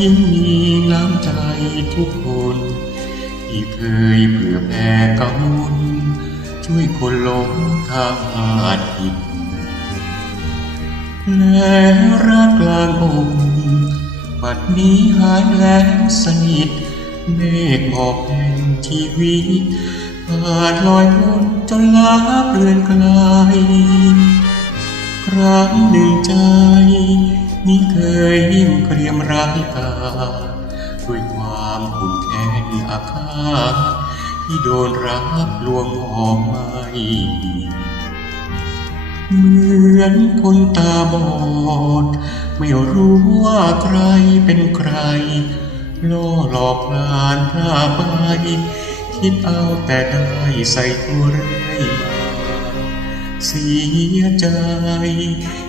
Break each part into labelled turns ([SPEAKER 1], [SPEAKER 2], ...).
[SPEAKER 1] ยิ่งมีน้ำใจทุกคน ที่เคยเผื่อแผ่กำลังช่วยคนหลงทางอาจผิดและรักกลางอกบัดนี้หายแล้วสนิทเมฆหมอกแห่งชีวิตผ่านลอยพ้นจนลาเปลื่อนไกลครั้งหนึ่งใจ นี้เคยยิ่งเกรียมร้ายกาด้วยความขุ่นแค้นอาฆาตที่โดนรับลวงออกไปเหมือนคนตาบอด ไม่รู้ว่าใครเป็นใครล่อหลอกพลานพลาไปคิดเอาแต่ได้ใส่ตัวเรื่อยมาเสียใจ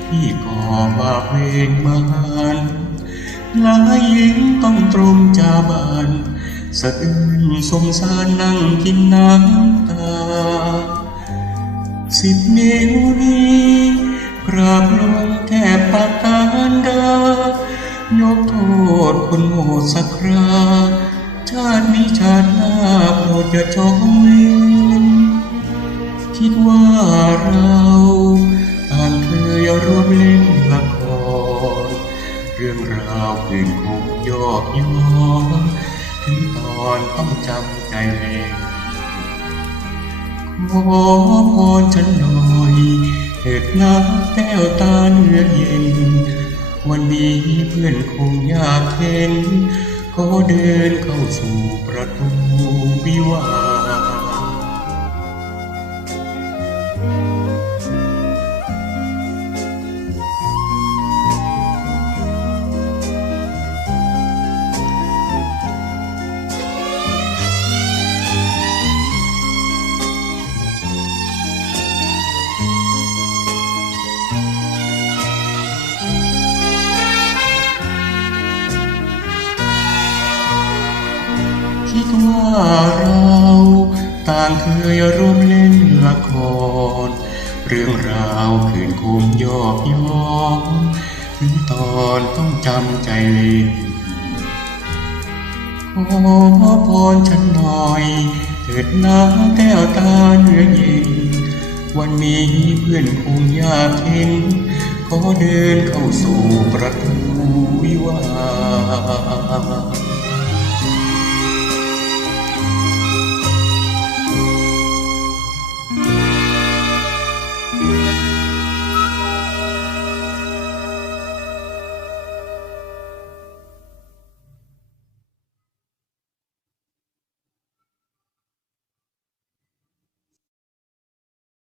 [SPEAKER 1] ที่ก่อวาเพลงมันหลายหญิงต้องตรมจาบานสะอื้นสงสารนั่งกินน้ำตา สิบนิ้วนี้กราบลงแทบปากการดายกโทษคนโง่สักคราชาตินี้ชาติหน้าโปรดอย่าจองเวรคิดว่าเรา ร่วมเล่นละคร เรื่องราวคืนคงยอกย้อนถึงตอนต้องจำใจเล่นขอพรฉันหน่อยเถิดน้ำแก้วตาเนื้อเย็น วันนี้เพื่อนคงอยากเห็นขอเดินเข้าสู่ประตูวิวา คิดว่าเราต่างเคยร่วมเล่นละคร เรื่องราวคืนคมยอกยอนถึงตอนต้องจำใจเล่นขอพรฉันหน่อย เถิดน้ำแก้วตาเนื้อเย็น วันนี้เพื่อนคงอยากเห็นขอเดินเข้าสู่ประตูวิวา